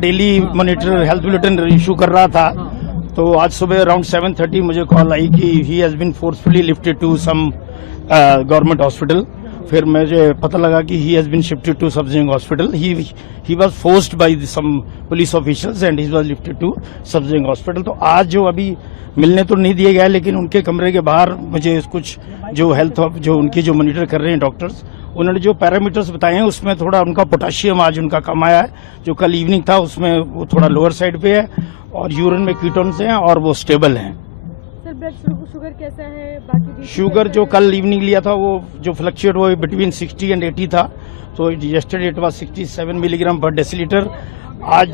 Daily monitor health bulletin issue कर रहा था, तो आज सुबह अराउंड 7:30 मुझे कॉल आई कि he has been forcefully lifted to some government hospital. फिर मुझे पता लगा कि he has been shifted to सबजिंग hospital. He was forced by some police officials and he was lifted to सबजिंग हॉस्पिटल। तो आज जो अभी मिलने तो नहीं दिए गए, लेकिन उनके कमरे के बाहर मुझे कुछ जो हेल्थ जो उनकी जो मॉनिटर कर रहे हैं डॉक्टर्स, उन्होंने जो पैरामीटर्स बताए हैं उसमें थोड़ा उनका पोटाशियम आज उनका कम आया है। जो कल इवनिंग था उसमें वो थोड़ा लोअर साइड पे है, और यूरिन में कीटोन्स हैं और वो स्टेबल हैं। सर ब्लड शुगर कैसा है? बाकी शुगर जो कल इवनिंग लिया था वो जो फ्लक्चुएट वो बिटवीन 60 एंड 80 था, तो यस्टरडे इट वाज 67 मिलीग्राम पर डेसीलीटर। आज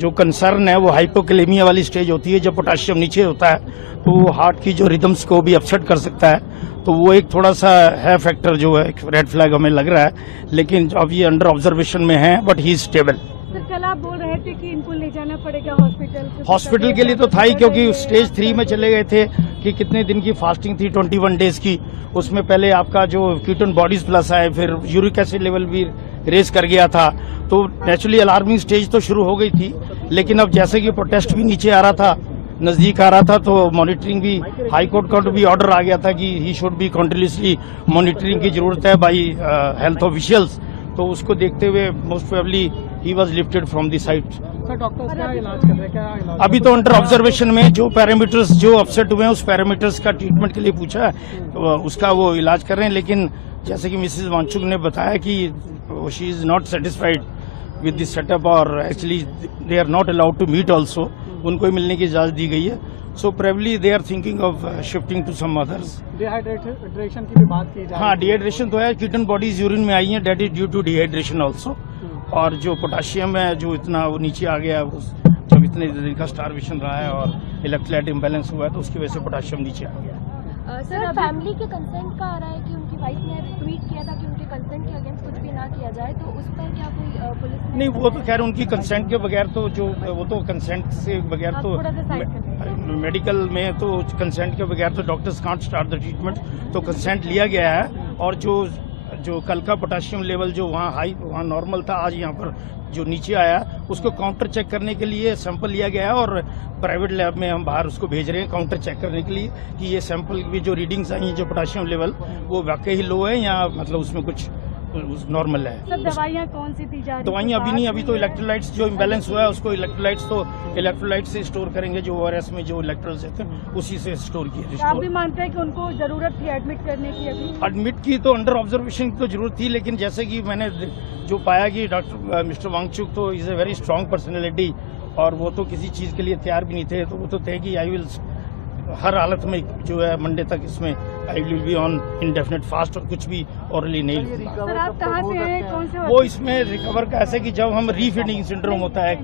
जो कंसर्न है वो हाइपोकैलेमिया वाली स्टेज होती है, जब पोटाशियम नीचे होता है तो वो हार्ट की जो रिदम्स को भी अपसेट कर सकता है। तो वो एक थोड़ा सा है फैक्टर जो है, एक रेड फ्लैग हमें लग रहा है, लेकिन अब ये अंडर ऑब्जर्वेशन में है, but he is stable. Sir कल आप बोल रहे थे कि इनको ले जाना पड़ेगा हॉस्पिटल के लिए तो था ही, क्योंकि स्टेज 3 में चले गए थे कि कितने दिन की फास्टिंग थी, 21 डेज की। उसमें पहले आपका जो कीटोन बॉडीज प्लस आए, फिर यूरिक एसिड लेवल भी रेस कर गया था, तो नेचुरली अलार्मिंग स्टेज तो शुरू हो गई थी। लेकिन अब जैसे कि प्रोटेस्ट भी नीचे आ रहा था, नजदीक आ रहा था, तो मॉनिटरिंग भी हाई कोर्ट का भी ऑर्डर आ गया था कि he should be continuously monitoring की जरूरत है बाई हेल्थ ऑफिशियल्स। तो उसको देखते हुए most probably he was lifted from the site. Sir doctors क्या इलाज कर रहे हैं? क्या इलाज अभी तो अंडर ऑब्जर्वेशन में जो पैरामीटर्स जो अपसेट हुए हैं उस पैरामीटर्स का ट्रीटमेंट के लिए पूछा है, तो उसका वो इलाज कर रहे हैं। लेकिन जैसे कि मिसेज वांगचुक ने बताया कि she is not satisfied with this setup, और actually they are not allowed to meet also, उनको ही मिलने की इजाजत दी गई है। So probably they are thinking of shifting to some others. Dehydration की भी बात की जाए? हाँ, डिहाइड्रेशन तो है, कीटन बॉडीज यूरिन में आई है, that is due to dehydration also. और जो पोटाशियम है जो इतना वो नीचे आ गया है, जब इतने दिन का स्टारवेशन रहा है और इलेक्ट्रोलाइट इम्बैलेंस हुआ है, तो उसकी वजह से पोटाशियम नीचे आ गया। सर फैमिली के कंसेंट का आ रहा है कि उनकी वाइफ ने ट्वीट किया था कि उनके कंसेंट के अगेंस्ट कुछ भी ना किया जाए, तो उस पर क्या कोई पुलिस नहीं, वो तो खैर उनकी कंसेंट के बगैर तो जो वो तो कंसेंट से बगैर तो मेडिकल में तो कंसेंट के बगैर तो doctors can't start the treatment, तो कंसेंट लिया गया है। और जो कल का पोटाशियम लेवल जो वहाँ नॉर्मल था, आज यहाँ पर जो नीचे आया उसको काउंटर चेक करने के लिए सैंपल लिया गया है, और प्राइवेट लैब में हम बाहर उसको भेज रहे हैं काउंटर चेक करने के लिए कि ये सैंपल की जो रीडिंग्स आई हैं जो पोटाशियम लेवल वो वाकई ही लो है या मतलब उसमें कुछ नॉर्मल है। सर दवाइयाँ कौन सी दी जा रही है? दवाइयाँ अभी नहीं, अभी तो इलेक्ट्रोलाइट्स जो इम्बैलेंस हुआ है उसको इलेक्ट्रोलाइट से स्टोर करेंगे, जो ORS में जो इलेक्ट्रोल्स रहते हैं उसी से स्टोर किए। आप भी मानते हैं कि उनको जरूरत थी एडमिट करने की? अभी एडमिट की तो अंडर ऑब्जर्वेशन की तो जरूरत थी, लेकिन जैसे कि मैंने जो पाया कि डॉक्टर मिस्टर वांगचुक तो is a very strong personality, और वो तो किसी चीज़ के लिए तैयार भी नहीं थे। तो वो तो थे कि आई विल हर हालत में जो है मंडे तक इसमें I will be on indefinite fast, और कुछ भी ऑरली नहीं लूंगा। सर आप कहाँ से हैं? कौन से? वो इसमें रिकवर का ऐसे कि जब हम रीफीडिंग सिंड्रोम होता है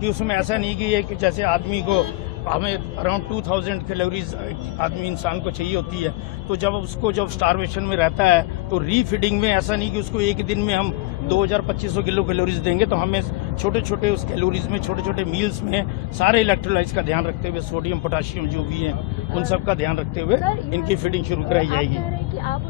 कि उसमें ऐसा नहीं कि ये कि जैसे आदमी को हमें अराउंड 2000 कैलोरीज आदमी इंसान को चाहिए होती है, तो जब स्टारवेशन में रहता है तो रीफीडिंग में ऐसा नहीं कि उसको एक दिन में हम 2200 किलो कैलोरीज देंगे, तो हमें छोटे छोटे उस कैलोरीज में छोटे छोटे मील्स में सारे इलेक्ट्रोलाइट्स का ध्यान रखते हुए, सोडियम पोटाशियम जो भी है उन सब का ध्यान रखते हुए इनकी फीडिंग शुरू कराई जाएगी। आप